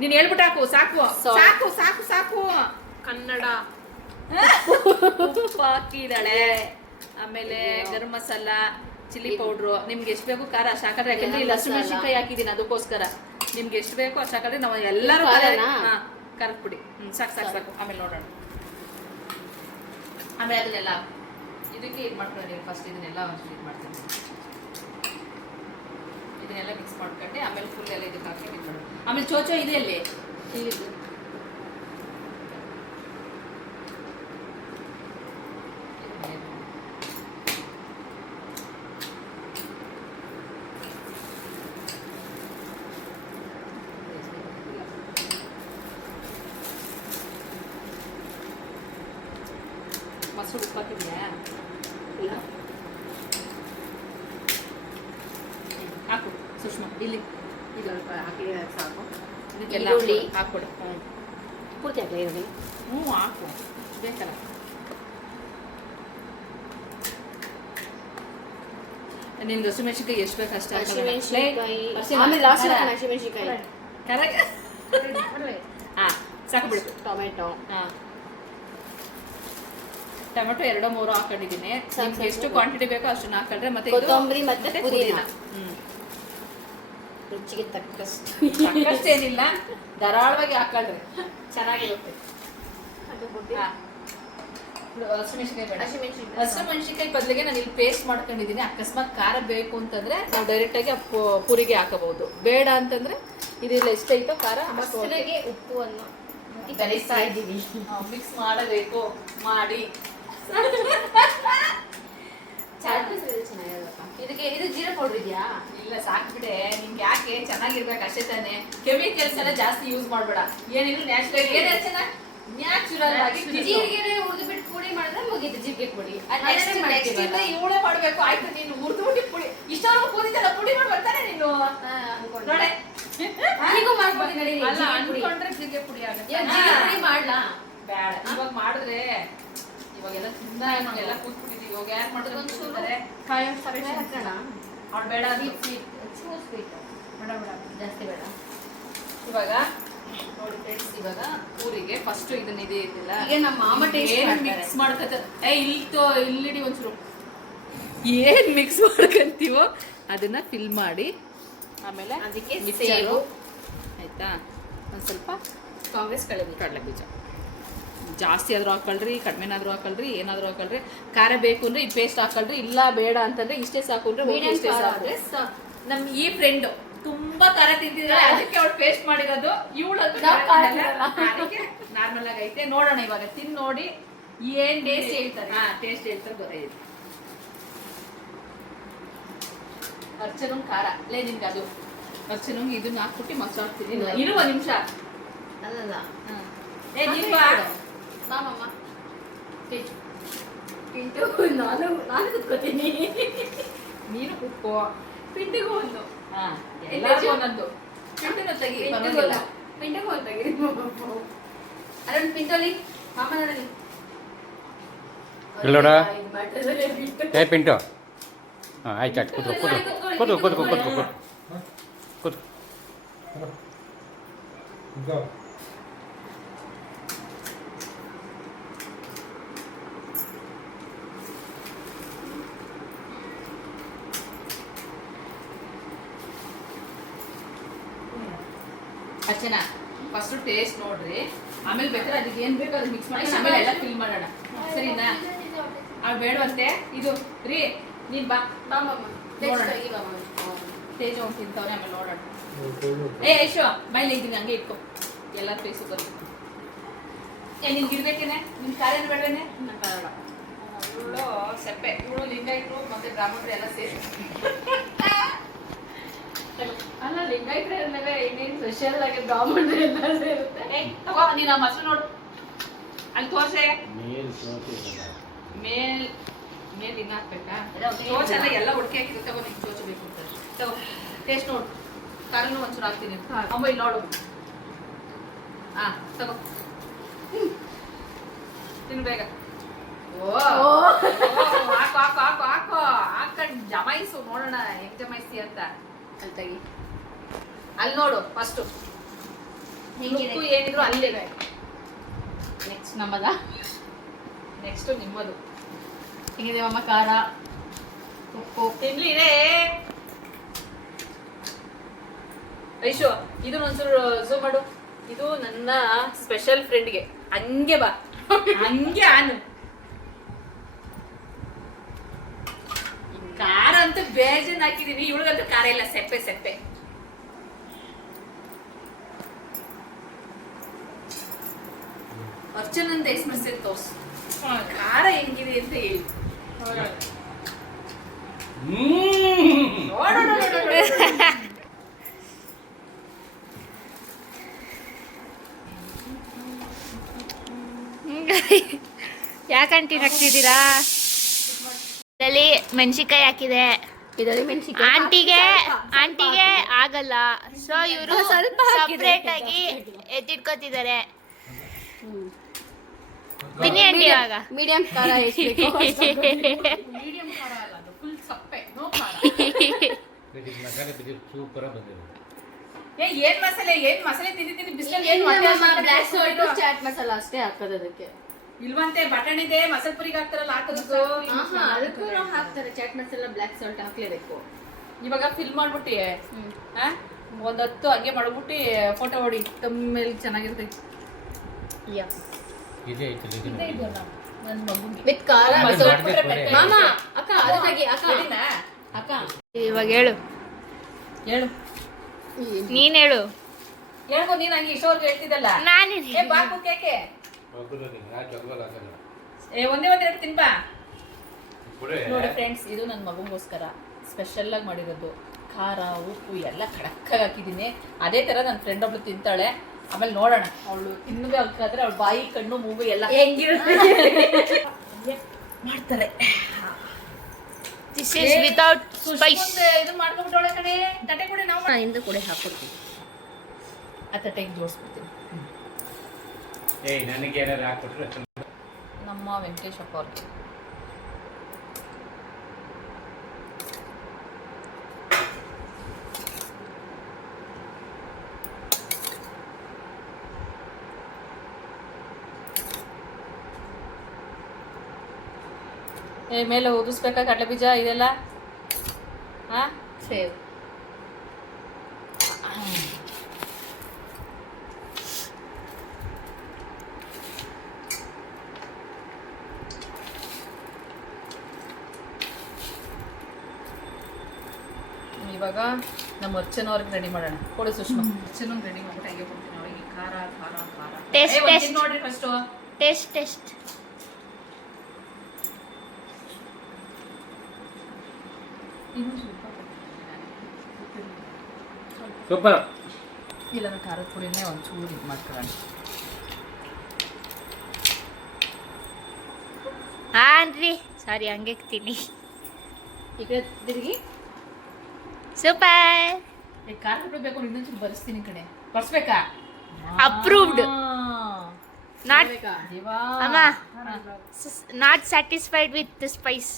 ನೀನ್ ಹೇಳ್ಬಿಟ್ಟು ಹಾಕು. ಸಾಕು ಸಾಕು ಸಾಕು ಸಾಕು. ಕನ್ನಡ ಉಪ್ಪು ಹಾಕಿದಾಳೆ. ಆಮೇಲೆ ಗರಂ ಮಸಾಲ, ಚಿಲ್ಲಿ ಪೌಡ್ರು. ನಿಮ್ಗೆ ಎಷ್ಟು ಬೇಕು ಖಾರ ಅಷ್ಟು ಹಾಕಿದ್ರೆ, ಯಾಕಂದ್ರೆ ಇಲ್ಲಿ ಹಸಿಮೆಣಸಿನ್ಕಾಯಿ ಹಾಕಿದ್ದೀನಿ ಅದಕ್ಕೋಸ್ಕರ. ನಿಮ್ಗೆ ಎಷ್ಟು ಬೇಕೋ ಅಷ್ಟು ಹಾಕಿದ್ರೆ ನಾವು ಎಲ್ಲರೂ ಖಾರದ ಪುಡಿ. ಸಾಕು ಸಾಕು ಸಾಕು. ಆಮೇಲೆ ನೋಡೋಣ. ಆಮೇಲೆ ಅದನ್ನೆಲ್ಲ ಇದಕ್ಕೆ ಇದು ಮಾಡ್ಕೊಂಡು ಫಸ್ಟ್ ಇದನ್ನೆಲ್ಲ ಇದು ಮಾಡ್ತೀನಿ. ಇದನ್ನೆಲ್ಲ ಮಿಕ್ಸ್ ಮಾಡ್ಕೊಂಡು ಆಮೇಲೆ ಫುಲ್ ಎಲ್ಲ ಇದಕ್ಕೆ ಹಾಕಿ ಇದು ಮಾಡೋದು. ಆಮೇಲೆ ಚೋಚೋ ಇದೆ ಅಲ್ಲಿ ಮೊಸರು ಉಪ್ಪು ಹಾಕಿದ್ಯಾ? ಹಾಕು ಸುಷ್ಮಾ. ಇಲ್ಲಿ ಸ್ವಲ್ಪ ಹಾಕಿದ್ರೆ ಸಾಕು. ಇದಕ್ಕೆಲ್ಲ ಹಾಕ್ಕೊಡು. ಪೂರ್ತಿ ಹಾಕಿ ಈರುಳ್ಳಿ. ಹಾಕು ಬೇಕಲ್ಲ. ನಿನ್ಗೆ ಹಸಿಮೆಣಸಿನ್ಕಾಯಿ ಎಷ್ಟು ಬೇಕು ಅಷ್ಟು ಆಮೇಲೆ ಲಾಸ್ಟ್ ಹಸಿಮೆಣಸಿನ್ಕಾಯಿ. ಹಾಂ ಸಾಕು ಬಿಡು. ಟೊಮೆಟೊ. ಹಾಂ ಟೊಮೆಟೊ 2-3 ಹಾಕೊಂಡಿದ್ದೀನಿ. ನಿಮ್ಗೆ ಎಷ್ಟು ಕ್ವಾಂಟಿಟಿ ಬೇಕೋ ಅಷ್ಟನ್ನು ಹಾಕೊಂಡ್ರೆ ಮತ್ತೆ ಕೊತ್ತಂಬರಿ ಮತ್ತೆ ಪುದೀನ ರುಚಿಗೆ ರುಚಿಗೆ ತಕ್ಕಷ್ಟೇನಿಲ್ಲ, ಧಾರಾಳವಾಗಿ ಹಾಕೊಂಡ್ರೆ ಚೆನ್ನಾಗಿರುತ್ತೆ. ಹಸಿಮೆಣಸಿನ್ಕಾಯಿ ಬದಲಿಗೆ ನಾನು ಇಲ್ಲಿ ಪೇಸ್ಟ್ ಮಾಡ್ಕೊಂಡಿದ್ದೀನಿ. ಅಕಸ್ಮಾತ್ ಖಾರ ಬೇಕು ಅಂತಂದ್ರೆ ನಾವು ಡೈರೆಕ್ಟ್ ಆಗಿ ಪೂರಿಗೆ ಹಾಕಬಹುದು. ಬೇಡ ಅಂತಂದ್ರೆ ಇದೆಲ್ಲ ಎಷ್ಟೈತೋ ಖಾರ ಮೊಸರಿಗೆ ಉಪ್ಪನ್ನು ಬೆರೆಸ್ತಾ ಇದ್ದೀವಿ. ಮಿಕ್ಸ್ ಮಾಡಬೇಕು. ಮಾಡಿ ಇದಕ್ಕೆ ಇದು ಜೀರಾ ಪೌಡರ್ ಇದೆಯಾ? ಇಲ್ಲ ಸಾಕ್ಬಿಡೆ. ನಿಮ್ಗೆ ಯಾಕೆ ಚೆನ್ನಾಗಿರ್ಬೇಕು ಅಷ್ಟೇ ತಾನೆ. ಕೆಮಿಕಲ್ಸ್ ಎಲ್ಲ ಜಾಸ್ತಿ ಯೂಸ್ ಮಾಡ್ಬೇಡ. ಏನಿದ್ರು ನ್ಯಾಚುರಲ್ ನ್ಯಾಚುರಲ್ ಆಗಿ ಜೀರಿಗೆ ಹುರಿದು ಬಿಟ್ಟು ಪುಡಿ ಮಾಡಿದ್ರೆ ಮುಗೀತು. ಜೀರಿಗೆ ಪುಡಿ ಇವಳೇ ಮಾಡ್ಬೇಕು. ಆಯ್ತು ನೀನು ಹುರಿದು ಬಿಟ್ಟು ಪುಡಿ ಇಷ್ಟವರೆಗೂ ಪೂರಿದೆಲ್ಲ ಪುಡಿ ಮಾಡಿ ಬರ್ತಾನೆ ನೀನು ನೋಡೆ. ಹೀಗೂ ಮಾಡ್ಬೋದು ನಡಿ. ಅಲ್ಲ ಅನ್ಕೊಂಡ್ರೆ ಜೀರಿಗೆ ಪುಡಿ ಆಗುತ್ತೆ. ಪುಡಿ ಮಾಡ್ಲಾ? ಬೇಡ. ಇವಾಗ ಮಾಡಿದ್ರೆ ಇವಾಗೆಲ್ಲ ತುಂಬಾ ಎಲ್ಲ ಕೂತ್ಬಿಟ್ಟಿದ್ದೀವಿ. ಇವಾಗ ಯಾರು ಮಾಡಿದ್ರೆ ಒಂಚೂರು ಕಾಯಿ ಹಾಕೋಣ. ಅವ್ಳು ಬೇಡ ಅದು ಬೇಡ ಬೇಡ ಜಾಸ್ತಿ ಬೇಡ. ಇವಾಗ ನೋಡಿ ಫ್ರೆಂಡ್ಸ್, ಇವಾಗ ಊರಿಗೆ ಫಸ್ಟ್ ಇದನ್ನ ಇದೆ ಇದಿಲ್ಲ ಈಗ ನಮ್ಮ ಮಾಮ ಟೇಸ್ಟ್ ಮಿಕ್ಸ್ ಮಾಡ್ಕೊತ ಇಲ್ಲಿಡಿ ಒಂಚೂರು ಏನ್ ಮಿಕ್ಸ್ ಮಾಡ್ಕೊಂತೀವೋ ಅದನ್ನ ಫಿಲ್ ಮಾಡಿ ಆಮೇಲೆ ಅದಕ್ಕೆ ಸೇವು ಆಯ್ತಾ, ಒಂದು ಸ್ವಲ್ಪ ಕಾಂಗ್ರೆಸ್ ಕಡಲೆ ಬೀಜ ಜಾಸ್ತಿ ಆದ್ರೂ ಹಾಕೊಳ್ರಿ, ಕಡಿಮೆನಾದ್ರೂ ಹಾಕೊಳ್ರಿ, ಏನಾದ್ರೂ ಹಾಕೊಳ್ರಿ. ಖಾರ ಬೇಕು ಅಂದ್ರೆ ಈ ಪೇಸ್ಟ್ ಹಾಕೊಳ್ರಿ, ಇಲ್ಲ ಬೇಡ ಅಂತಂದ್ರೆ ಇಷ್ಟೇ ಸಾಕು ಅಂದ್ರೆ ಇಷ್ಟೇ ಸಾಕು. ನಮ್ ಈ ಫ್ರೆಂಡ್ ತುಂಬಾ ಖಾರ ತಿಂತಿದ್ರೆ ಅದಕ್ಕೆ ಅವ್ಳು ಪೇಸ್ಟ್ ಮಾಡಿರೋದು. ಇವಳು ನಾರ್ಮಲ್ ಆಗಿ ಐತೆ. ನೋಡೋಣ ಇವಾಗ ತಿನ್ ನೋಡಿ ಏನ್ ಟೇಸ್ಟ್ ಹೇಳ್ತಾರೆ. ಟೇಸ್ಟ್ ಹೇಳ್ತಾರೆ ಗೊತ್ತಾಯ್ತು. ಅರ್ಚನಂಗ್ ಖಾರ ಲೇ ನಿನ್ಗೆ ಅದು ಅರ್ಚನಂಗ್ ಇದನ್ನ ಹಾಕ್ಬಿಟ್ಟು ಮೊಸರು ಹಾಕ್ತೀನಿ. ಇರುವ ನಿಮಿಷ ಅಲ್ಲ ಏ ನೀವು ಮಾಮಮ್ಮ ಪಿಂಟು ನಾನು ಕುತ್ಕೋತೀನಿ. ನೀನು ಕುಕ್ಕೋ. ಪಿಂಟಿಗೂ ಒಂದು ಎಲ್ಲರಿಗೂ ಒಂದೊಂದು. ಪಿಂಟುನ ತೆಗಿ. ಪಿಂಟಿಗೂ ಒಂದು ತೆಗಿ. ಅದೊಂದು ಪಿಂಟೋಲಿ ಮಾಮ ನೋಡಲಿ. ಎಲ್ಲೋಡ ಏ ಪಿಂಟು. ಹಾಂ ಆಯ್ತು ಆಯ್ತು. ಕೂತ್ಕೋ ಕೂತ್ಕೋ ಕೂತ್ಕೋ ಕೂತ್ಕೋ ಕೂತ್ಕೋ ಕೂತ್ಕೋ. ಅರ್ಚನಾ ಫಸ್ಟ್ ಟೇಸ್ಟ್ ನೋಡ್ರಿ, ಆಮೇಲೆ ಬೇಕಾದ್ರೆ ಅದಕ್ಕೆ ಏನ್ ಬೇಕು ಅದು ಮಿಕ್ಸ್ ಮಾಡಿ ಆಮೇಲೆ ಎಲ್ಲ ಫಿಲ್ ಮಾಡೋಣ. ಸರಿನಾ? ಅವ್ಳು ಬೇಡವಂತೆ ಇದು ರೀ. ನೀನ್ ಬಾ ತೇಜ ಒಂದು ತಿಂತವ್ರೆ, ಆಮೇಲೆ ನೋಡೋಣ. ಏ ಯಶೋ ಬೈಲಿ ಇದ್ದೀನಿ ಹಂಗೆ ಇಟ್ಕೊ. ಎಲ್ಲ ಫೇಸು ಬರುತ್ತೆ. ಏ ನಿನ್ಗೆ ಇರ್ಬೇಕೇನೆ? ನಿನ್ ಕಾಲೇನು ಬೇಡವೇನೆ? ಇವಳು ಸೆಪ್ಪೆ. ಇವಳು ಲಿಂಗಾಯತರು ಮತ್ತೆ ಬ್ರಾಹ್ಮಣರು ಎಲ್ಲ ಸೇರಿ. ಅಲ್ಲ ಲಿಂಗಾಯತರೆ ಅಂದಾಗ ಇನ್ನೇನು ಸ್ಪೆಷಲ್ ಆಗಿ ಬ್ರಾಹ್ಮಣರು ಎಲ್ಲ ಸೇರುತ್ತೆ. ತಗೋ ನೀನು ಆ ಮೊಸರು ನೋಡು ಅಲ್ಲಿ ತೋರ್ಸೆ. ಮೇಲ್ ಇನ್ನ ಹಾಕ್ಬೇಕಾ? ಚೋಚ ಎಲ್ಲ ಎಲ್ಲ ಒಟ್ಟಿಗೆ ಹಾಕಿದ್ರೆ ತಗೋ. ನಿಂಗೆ ಚೋಚ ಬೇಕು ಅಂತ ತಗೋ. ಟೇಸ್ಟ್ ನೋಡು. ಖಾರನೂ ಒಂಚೂರು ಹಾಕ್ತೀನಿ. ಅಮ್ಮ ಇಲ್ಲಿ ನೋಡು. ತಗೋ ತಿನ್ನು ಬೇಗ. ಹಾಕು ಹಾಕು ಹಾಕು ಹಾಕು ಹಾಕೊಂಡು ಜಮಾಯಿಸು ನೋಡೋಣ ಹೆಂಗ್ ಜಮಾಯಿಸಿ ಅಂತ. ಅಲ್ಲಿ ತೆಗಿ. ಅಲ್ಲಿ ನೋಡು ಫಸ್ಟು. ಲುಕ್ಕು ಏನಿದ್ರು ಅಲ್ಲಿದೆ. ನೆಕ್ಸ್ಟ್ ನಮ್ಮದ, ನೆಕ್ಸ್ಟ್ ನಿಮ್ಮದು. ಹೇಗಿದೆ ಅಮ್ಮ ಖಾರ ಉಪ್ಪು ತಿನ್ಲಿರೇ ಐಶು. ಇದು ಒಂಚೂರು ಝೂಮ್ ಮಾಡು. ಇದು ನನ್ನ ಸ್ಪೆಷಲ್ ಫ್ರೆಂಡ್ಗೆ. ಹಂಗೆ ಬಾ, ಹಂಗೆ ಆನು. ಖಾರ ಅಂತೂ ಬೇಜನ್ ಹಾಕಿದೀನಿ, ಇವಳಿಗಂತೂ ಖಾರ ಇಲ್ಲ, ಸೆಪ್ಪೆ ಸೆಪ್ಪೆ. ಅರ್ಚನಂದ ಎಕ್ಸ್ಪ್ರೆಸ್ ತೋರ್ಸು ಖಾರ ಹೆಂಗಿದೆ ಅಂತ ಹೇಳಿ. ಯಾಕಂಟಿ ನಗ್ತಿದ್ದೀರಾ? ಇದರಲ್ಲಿ ಮೆಣಸಿನ್ಕಾಯಿ ಹಾಕಿದೆ. ಇದರಲ್ಲಿ ಮೆಣಸಿನ್ಕಾಯಿ ಆಂಟಿಗೆ ಆಗಲ್ಲ, ಸೊ ಇವರು ಸಪ್ರೇಟ್ ಆಗಿ ಎತ್ತಿಟ್ಕೋತಿದ್ದಾರೆ. ತಿನ್ನಿ ಆಂಟಿ ಇವಾಗ. ಮೀಡಿಯಂ ಖಾರ ಎಷ್ಟು ಮೀಡಿಯಂ ಖಾರ ಅಲ್ಲ, ಅದು ಫುಲ್ ಸಪ್ಪೆ, ನೋ ಖಾರ. ಸೂಪರ್ ಬಂದಿದೆ. ಏನ್ ಮಸಾಲೆ ತಿಂದಿದ್ದೀನಿ ಬಿಸಿಲಲ್ಲಿ. ಏನ್ ಬ್ಲಾಕ್ ಸಾಲ್ಟ್ ಚಾಟ್ ಮಸಾಲ ಅಷ್ಟೇ ಹಾಕೋದು ಅದಕ್ಕೆ. ಇಲ್ವಂತೆ ಬಟಾಣಿದೆ ಮಸಾಲೆ ಪುರಿಗೆ ಹಾಕ್ತಾರಲ್ಲ ಹಾಕೋದು. ಅದಕ್ಕೂ ನಾವು ಹಾಕ್ತಾರೆ ಚಾಟ್ ಮಸಾಲ, ಬ್ಲಾಕ್ ಸಾಲ್ಟ್ ಹಾಕ್ಲೇಬೇಕು. ಇವಾಗ ಫಿಲ್ ಮಾಡ್ಬಿಟ್ಟಿ ಒಂದ್ 10 ಹಂಗೆ ಮಾಡ್ಬಿಟ್ಟು ಫೋಟೋ ಹೊಡಿ, ತಮ್ಮೇಲೆ ಚೆನ್ನಾಗಿರ್ತೈತಿ. ಇದೇ ಐತಲ್ಲ ಇದು ಇದೇ ನೋಡಿ. ಇದು ನನ್ನ ಮಗುಗೆ ವಿತ್ ಖಾರ ಮಸಾಲೆ ಮಸಾಲ. ಪುರಿ. ಮಾಮ ಅಕ್ಕ ಅದು ತೆಗಿ ಅಕ್ಕ. ಸರಿನಾ? ಅಕ್ಕ ಇವಾಗ ಹೇಳು, ಹೇಳು ನೀನ್ ಹೇಳು. ಹೇಳ್ಕೊ ನೀನ್ ಹಂಗೆ ಇಷ್ಟವರೆಗೂ ಹೇಳ್ತಿದ್ದಲ್ಲ. ನಾನೇನು ಬಾಕು ಕೇಕೆ ಒಗ್ಗರಣೆ ನಾನು ಜಗ್ಗಲ್ಲ ಹಾಕಲ್ಲ. ಒಂದೇ ತಿನ್ಬಾ. ಪುರಿ ನೋಡಿ ಫ್ರೆಂಡ್ಸ್, ಇದು ನನ್ನ ಮಗುಗೋಸ್ಕರ ಸ್ಪೆಷಲ್ ಆಗಿ ಮಾಡಿರೋದು. ಖಾರ ಉಪ್ಪು ಎಲ್ಲ ಖಡಕ್ಕಾಗಿ ಹಾಕಿದ್ದೀನಿ. ಅದೇ ತರ ನನ್ನ ಫ್ರೆಂಡ್ ಒಬ್ಳು ತಿಂತಾಳೆ. ಆಮೇಲೆ ನೋಡೋಣ ಅವಳು ತಿನ್ನಬೇಕಾದ್ರೆ ಅವಳು ಬಾಯಿ ಕಣ್ಣು ಮೂಗು ಎಲ್ಲ ಹೆಂಗಿರುತ್ತೆ ಮಾಡ್ತಾರೆ. This is without Spice. ಇದು ಮಾಡ್ಕೊಂಡ್ಬಿಟ್ಟವಳೆ ಕಡೆ. ತಟ್ಟೆ ಕೂಡ ನಾವು ಹಿಂದೆ ಕೂಡ ಹಾಕೊಡ್ತೀವಿ. ಆ ತಟ್ಟೆಗೆ ಜೋಡಿಸ್ಬಿಡ್ತೀನಿ. ಏಯ್ ನನಗೆ ಏನಾದ್ರು ಹಾಕ್ಬಿಟ್ರೆ ನಮ್ಮ ವೆಂಕಟೇಶಪ್ಪ ಅವ್ರಿಗೆ. ಮೇಲೆ ಉದಿಸ್ಬೇಕಾ ಕಡಲೆ ಬೀಜ ಇದೆಲ್ಲ? ಸೇವ್ ಇವಾಗ ನಮ್ಮ ಅರ್ಚನವ್ರಿಗೆ ರೆಡಿ ಮಾಡೋಣ. ಕೊಡು ಸುಷ್ಮಾ. ಅರ್ಚನವ್ರಿಗೆ ರೆಡಿ ಮಾಡ್ಬಿಟ್ಟು ಹಂಗೆ ಕೊಡ್ತೀನಿ ಅವಳಿಗೆ. ಖಾರ ಖಾರ ಖಾರ. Taste, taste. ನೋಡ್ರಿ ಫಸ್ಟು. Taste super. ಇಲ್ಲ ಖಾರದ ಪುಡಿನೇ ಒಂಚೂರು ಇದು ಮಾಡ್ಕೊಳ್ಳೋಣ. ಹಾನ್ರಿ, ಸಾರಿ ಹಂಗೆ ತಿನ್ನಿ. ಈಗ ತಿರುಗಿ ಸೂಪರ್. ಖಾರದ ಪುಡಿ ಬೇಕು, ಇನ್ನೊಂಚೂರು ಬರೆಸ್ತೀನಿ ಕಡೆ. ಬರ್ಸ್ಬೇಕಾ? Approved. ನಾಟ್ ದೇವಾ. ಅಮ್ಮ, not satisfied with the Spice.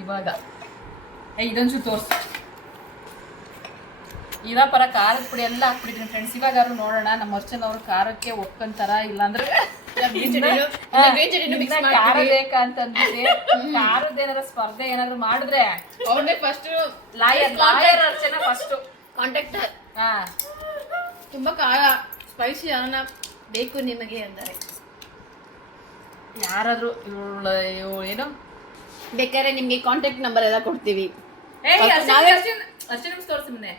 ಇವಾಗ ಇದೊಂಚೂರು ತೋರಿಸು. ಇರೋ ಪರ ಖಾರದ ಪುಡಿ ಎಲ್ಲ ಹಾಕ್ಬಿಟ್ಟಿದ್ದೀನಿ ಫ್ರೆಂಡ್ಸ್. ಇವಾಗಾದ್ರು ನೋಡೋಣ ನಮ್ಮ ಅರ್ಚನ್ ಅವ್ರ ಖಾರಕ್ಕೆ ಒಪ್ಕೊಂತಾರ, ಇಲ್ಲಾಂದ್ರೆ ಖಾರ ಬೇಕಾ ಅಂತಂದ್ರೆ ಖಾರದ್ದೇನಾರ ಸ್ಪರ್ಧೆ ಏನಾದ್ರು ಮಾಡಿದ್ರೆ ಅವನೇ ಫಸ್ಟ್ ಲಾಯರ್ ಅರ್ಚನ ಫಸ್ಟ್ ಕಾಂಟ್ಯಾಕ್ಟರ್. ತುಂಬಾ ಖಾರ ಸ್ಪೈಸಿ ಅನ್ನ ಬೇಕು ನಿಮಗೆ ಅಂದರೆ ಯಾರಾದ್ರೂ ಇವಳು ಏನು ಬೇಕಾದ್ರೆ ನಿಮ್ಗೆ ಕಾಂಟ್ಯಾಕ್ಟ್ ನಂಬರ್ ಎಲ್ಲ ಕೊಡ್ತೀವಿ. ಅರ್ಚನ ತೋರಿಸಿ ಮುನ್ನೆ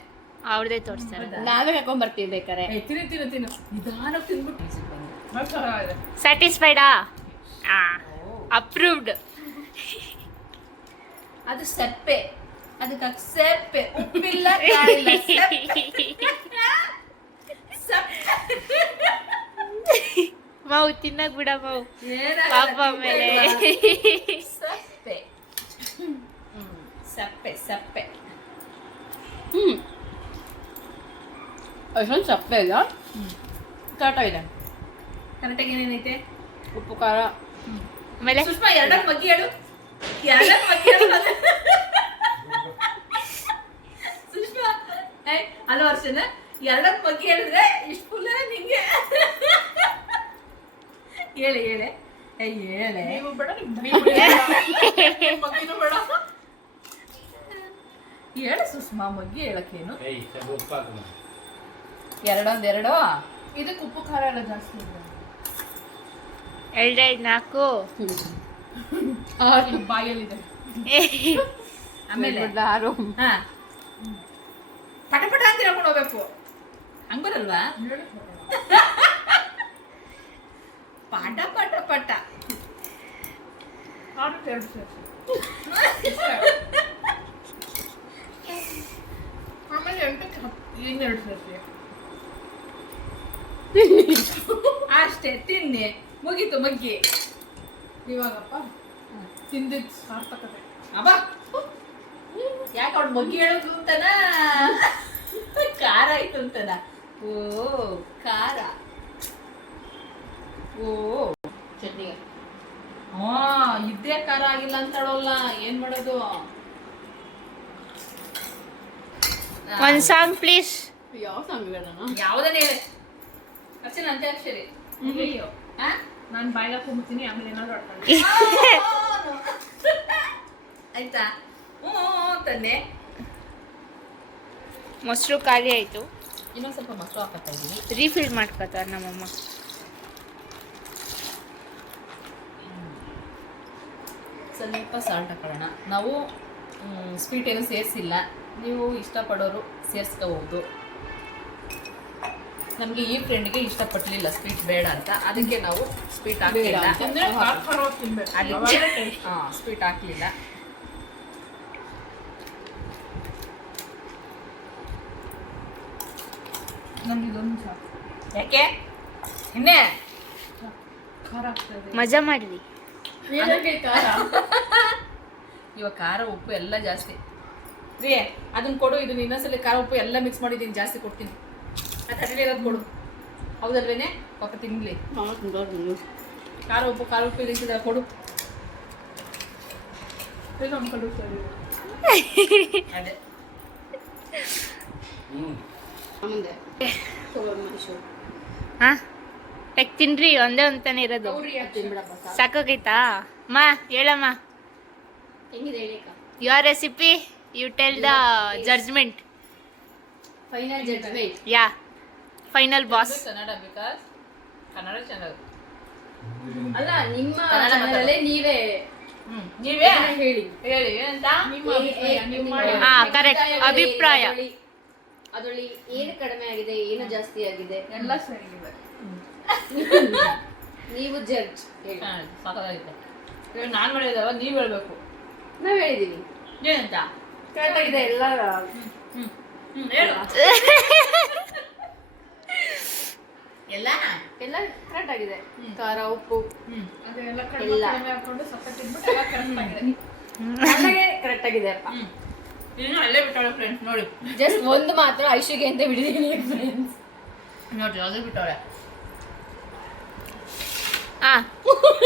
ಅವ್ರದೇ ತೋರಿಸ್ತಾರೆ. ನಾವೇ ಹಾಕೊಂಡ್ ಬರ್ತೀವಿ ಬೇಕಾರೆ. ತಿನ್ನು ನಿಧಾನ ತಿನ್ಬಿಟ್ಟು ಸ್ಯಾಟಿಸ್ಫೈಡಾ? ಅಪ್ರೂವ್ಡ್. ಅದು ಸಪ್ಪೆ, ಅದಕ್ಕೆ ಸಪ್ಪೆ, ಉಪ್ಪಿಲ್ಲ ಕಾಳಿಲ್ಲ, ಸಪ್ಪೆ. ಮಾವು ತಿನ್ನಕ್ ಬಿಡ ಮಾವು, ಪಾಪ ಮೇಲೆ. ಸಪ್ಪೆ ಸಪ್ಪೆ ಸಪ್ಪೆ. ಅಷ್ಟೊಂದು ಸಪ್ಪೆ ಇಲ್ಲ, ಕರೆಕ್ಟ್ ಇದೆ. ಕರೆಕ್ಟಾಗಿ ಏನೇನೈತೆ? ಉಪ್ಪು ಖಾರ. ಆಮೇಲೆ ಸುಷ್ಮಾ ಎರಡಕ್ಕೆ ಮಗ್ಗಿ ಹೇಳು. ಎರಡಕ್ಕೆ ಮಗ್ಗಿ ಹೇಳು. ಹೇಳು ಸುಷ್ಮಾ, ಮಗ್ಗಿ ಹೇಳಕ್ಕೇನು? ಏಯ್ ಸ್ವಲ್ಪ ಉಪ್ಪು ಹಾಕು. ಎರಡೊಂದೆರಡು. ಇದಕ್ಕೆ ಉಪ್ಪು ಖಾರ ಎಲ್ಲ ಜಾಸ್ತಿ ಇದೆ. 2 4 ಇದು ಬಾಯಲ್ಲಿದೆ. ಆಮೇಲೆ ಹಾ ಪಟ ಪಟ ಅಂತ ಹೇಳ್ಕೊಂಡು ಹೋಗ್ಬೇಕು. ಹಂಗ್ ಬರಲ್ವಾ? ಪಟ ಪಟ ಪಟ. ಖಾರಕ್ಕೆ 2 ಸೇರಿಸಿ. ಆಮೇಲೆ 8ಕ್ಕೆ 2 ಸೇರಿಸಿ. ಅಷ್ಟೇ ತಿನ್ನಿ, ಮುಗೀತು ಮಗ್ಗಿ. ಇವಾಗಪ್ಪ ತಿಂದಿದ್ದು ಸಾರ್ಥಕತೆ. ಅಬ್ಬಾ ಯಾಕೆ ಅವ್ಳು ಮಗ್ಗಿ ಹೇಳೋದು ಅಂತನ? ಖಾರ ಆಯ್ತು ಅಂತನ? ಓ ಖಾರ. ಓ ಚಟ್ನಿಗೆ ಹಾ ಇದ್ದೇ ಖಾರ ಆಗಿಲ್ಲ ಅಂತಾಳಲ್ಲ, ಏನ್ ಮಾಡೋದು? One song please. ಯಾವ ಸಾಂಗ್ ಹೇಳೋಣ? ಯಾವ್ದನ್ನ ಹೇಳಿ ಅರ್ಚನ ಅಂತ್ಯಾಕ್ಷರಿ ಅಯ್ಯೋ ಹಾ ನಾನು ಬಾಯಿಗೆ ಹಾಕೊಂಡ್ಬಿಡ್ತೀನಿ, ಆಮೇಲೆ ಏನಾದ್ರು ಆಡ್ಕೊಂಡು. ಆಯ್ತಾ? ಹ್ಞೂ ತಂದೆ. ಮೊಸರು ಖಾಲಿ ಆಯಿತು. ಇನ್ನೊಂದು ಸ್ವಲ್ಪ ಮೊಸರು ಹಾಕತ್ತಾ ಇದ್ದೀನಿ. ರೀಫಿಲ್ ಮಾಡ್ಕೊತಾರೆ ನಮ್ಮಮ್ಮ. ಸ್ವಲ್ಪ ಸಾಲ್ಟ್ ಹಾಕೊಳ್ಳೋಣ. ನಾವು ಸ್ವೀಟ್ ಏನು ಸೇರಿಸಿಲ್ಲ, ನೀವು ಇಷ್ಟಪಡೋರು ಸೇರಿಸ್ಕೋಬಹುದು. ನಮಗೆ ಈ ಫ್ರೆಂಡ್ಗೆ ಇಷ್ಟಪಟ್ಟಲಿಲ್ಲ ಸ್ವೀಟ್ ಬೇಡ ಅಂತ, ಅದಕ್ಕೆ ನಾವು ಸ್ವೀಟ್ ಹಾಕಲಿಲ್ಲ. ಅಂದ್ರೆ ಖಾರ ಖಾರವಾಗಿ ತಿನ್ಬೇಕು. ಅವಾಗಲೇ taste. ಹಾಂ ಸ್ವೀಟ್ ಹಾಕಲಿಲ್ಲ. ನಮ್ಗೆ ಇದೊಂದು ಸಾಕು. ಯಾಕೆ ಇನ್ನೇ ಖಾರ ಆಗ್ತದೆ. ಮಜಾ ಮಾಡ್ರಿ. ಏನಕ್ಕೆ ಖಾರ? ಇವಾಗ ಖಾರ ಉಪ್ಪು ಎಲ್ಲ ಜಾಸ್ತಿ ರೀ. ಅದನ್ನ ಕೊಡು, ಇದನ್ನ ಇನ್ನೊಂದ್ಸಲ ಖಾರ ಉಪ್ಪು ಎಲ್ಲ ಮಿಕ್ಸ್ ಮಾಡಿದ್ದೀನಿ, ಜಾಸ್ತಿ ಕೊಡ್ತೀನಿ. ಆ ತಟ್ಟೆ ಇರೋದು ಕೊಡು. ಹೌದಲ್ವೇನೆ? ಪಾಪ ತಿನ್ಲಿ. ಖಾರ ಉಪ್ಪು ಇಲ್ಲಿಂದ ಕೊಡು. ಇದೊಂದು ಕಡು ಸರಿ. ಅದೇ ಮುಂದೆ ಹಾ ಯಾಕೆ ತಿನ್ರಿ, ಒಂದೇ ಒಂತಾನೆ ಇರೋದು. ಸಾಕಾಗೈತಾ? ಮಾ ಹೇಳಮ್ಮ, ಹೆಂಗಿದೆ ಹೇಳಿ? Your recipe, you tell the judgment. Final judgment. Yeah final boss. Kannada, because Kannada channel ಅಲ್ಲ, ನಿಮ್ಮ ಕನ್ನಡ ಚಾನಲಲ್ಲೇ ನೀವೇ ನೀವೇ ಹೇಳಿ ಹೇಳಿ ಅಂತ. ಹಾ ಕರೆಕ್ಟ್. ಅಭಿಪ್ರಾಯ ಅದರಲ್ಲಿ ಏನು ಕಡಿಮೆ ಆಗಿದೆ, ಏನು ಜಾಸ್ತಿ ಆಗಿದೆ, ಎಲ್ಲ ಸರಿ ಇದೆ. ನೀವು ಜಡ್ಜ್ ಹೇಳಿ. ಸಾಕಾಗೈತೆ. ಇವಾಗ ನಾನು ಮಾಡಿದವ ನೀವು ಹೇಳ್ಬೇಕು. ನಾವ್ ಹೇಳಿದೀವಿ ಏನಂತ? ಕರೆಕ್ಟ್ ಆಗಿದೆ ಎಲ್ಲ. ಹೇಳು. ಎಲ್ಲ ಎಲ್ಲ ಕರೆಕ್ಟ್ ಆಗಿದೆ. ಖಾರ ಉಪ್ಪು ಅದೆಲ್ಲ ಎಲ್ಲ. ಕಡಿಮೆ ಹಾಕೊಂಡು ಸ್ವಲ್ಪ ತಿನ್ಬಿಟ್ಟು ಎಲ್ಲ ಕರೆಕ್ಟ್ ಆಗಿದೆ. ಕರೆಕ್ಟ್ ಆಗಿದೆ ಅಪ್ಪ. ಇನ್ನು ಅಲ್ಲೇ ಬಿಟ್ಟವಳೆ ಫ್ರೆಂಡ್ಸ್ ನೋಡಿ. ಜಸ್ಟ್ ಒಂದು ಮಾತ್ರ ಐಶುಗೆ ಅಂತ ಬಿಡಿದೀನಿ ಫ್ರೆಂಡ್ಸ್. ನೋಡ್ರಿ ಅಲ್ಲೇ ಬಿಟ್ಟವಳೆ. ಹಾ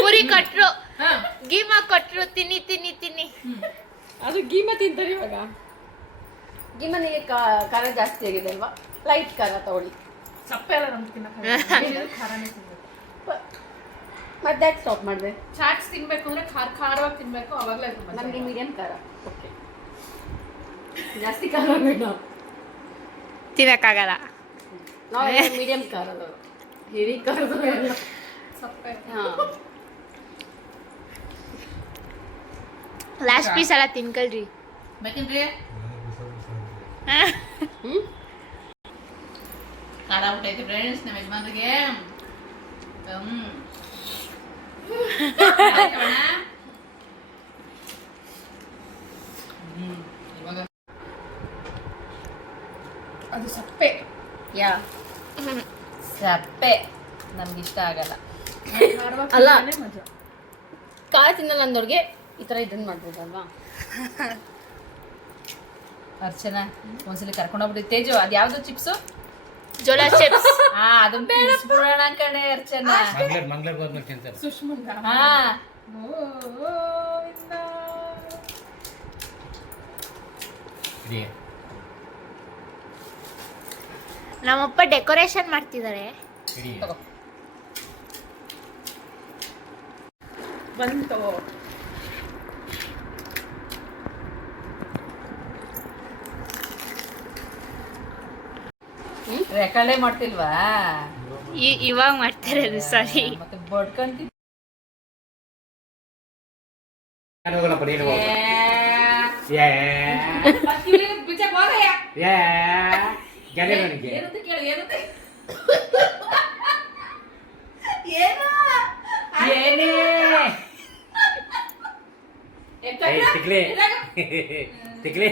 ಪುರಿ ಕೊಟ್ರು, ಹಾ ಗೀಮಾ ಕೊಟ್ರು, ತಿನ್ನಿ ತಿನ್ನಿ ತಿನ್ನಿ. ಅದು ಗೀಮ ತಿಂತಾರೆ ಇವಾಗ. ಗೀಮನಿಗೆ ಖಾರ ಜಾಸ್ತಿ ಆಗಿದೆ ಅಲ್ವಾ? ಲೈಟ್ ಖಾರ ತಗೊಳ್ಳಿ. ಸಪ್ಪೆ ಎಲ್ಲ ನಮ್ಗೆ ತಿನ್ನಕ್ಕೆ ಖಾರನೇ ತಿನ್ಬೇಕು. ಮತ್ತೆ ಯಾಕೆ ಸ್ಟಾಪ್ ಮಾಡಿದೆ? ಚಾಟ್ಸ್ ತಿನ್ಬೇಕು ಅಂದ್ರೆ ಖಾರವಾಗಿ ತಿನ್ಬೇಕು, ಅವಾಗಲೇ ನಮಗೆ ಮೀಡಿಯಂ ಖಾರ. ಓಕೆ, ಜಾಸ್ತಿ ಖಾರ ಬೇಡ. ತಿನ್ನಕ್ಕಾಗಲ್ಲ. ನಾವು ಮೀಡಿಯಂ ಖಾರದವರು, ಹಿರಿ ಖಾರದವರು. ಸಪ್ಪೆ. ಹಾಂ, ಲಾಸ್ಟ್ ಪೀಸ್ ಎಲ್ಲ ತಿನ್ಕೊಳ್ರಿ. ಬೇಕೇನ್ರಿ? ಖಾರ ಆಗ್ಬಿಟ್ಟೈತೆ ಫ್ರೆಂಡ್ಸ್ ನಮ್ಮ ಯಜಮಾನ್ರಿಗೆ. ಇವಾಗ ಅದು ಸಪ್ಪೆ. ಯಾ ಸಪ್ಪೆ ನಮ್ಗೆ ಇಷ್ಟ ಆಗಲ್ಲ. ಅಲ್ಲ, ಖಾರ ತಿನ್ನಲ್ಲ ಅಂದವ್ರಿಗೆ ಈ ಥರ ಇದನ್ನು ಮಾಡ್ಬೋದಲ್ವಾ? ಅರ್ಚನಾ ಒಂದ್ಸಲಿ ಕರ್ಕೊಂಡೋಗ್ಬಿಡಿ. ತೇಜು ಅದು ಯಾವ್ದು ಚಿಪ್ಸು? ಜೋಳ ಚಿಪ್ಸ್. ಹಾ ಅದನ್ನ ತಿನ್ಸ್ಬಿಡೋಣ ಕಣೆ ಅರ್ಚನಾ. ಮಂಗ್ಳೂರ್ ಹೋದ್ಮೇಲೆ ತಿಂತಾರೆ. ಸುಷ್ಮಂತ. ಹಾ ಇಡಿ. ನಮ್ಮಪ್ಪ ಡೆಕೋರೇಷನ್ ಮಾಡ್ತಿದ್ದಾರೆ. ಇಡಿ. ತಗೋ. ಬಂತು. ರೆಕಾರ್ಡೇ ಮಾಡ್ತಿಲ್ವಾ ಇವಾಗ ಮಾಡ್ತಾರೆ ಅದು ಸಾರಿ. ಮತ್ತೆ ಬಡ್ಕಂತಿ ನಾನು ಹೋಗೋಣಪ್ಪ ನೀನು ಹೋಗು. ಬಿಚ್ಚಕ್ ಹೋಗಯ್ಯ. ಗೆಲೆ ನನಗೆ ಏನಂತ ಕೇಳು ಏನಂತ ಏನು ಏನೇ ಎಂತ ತಿಕ್ಲಿ ಇದಾಗ? ತಿಕ್ಲಿ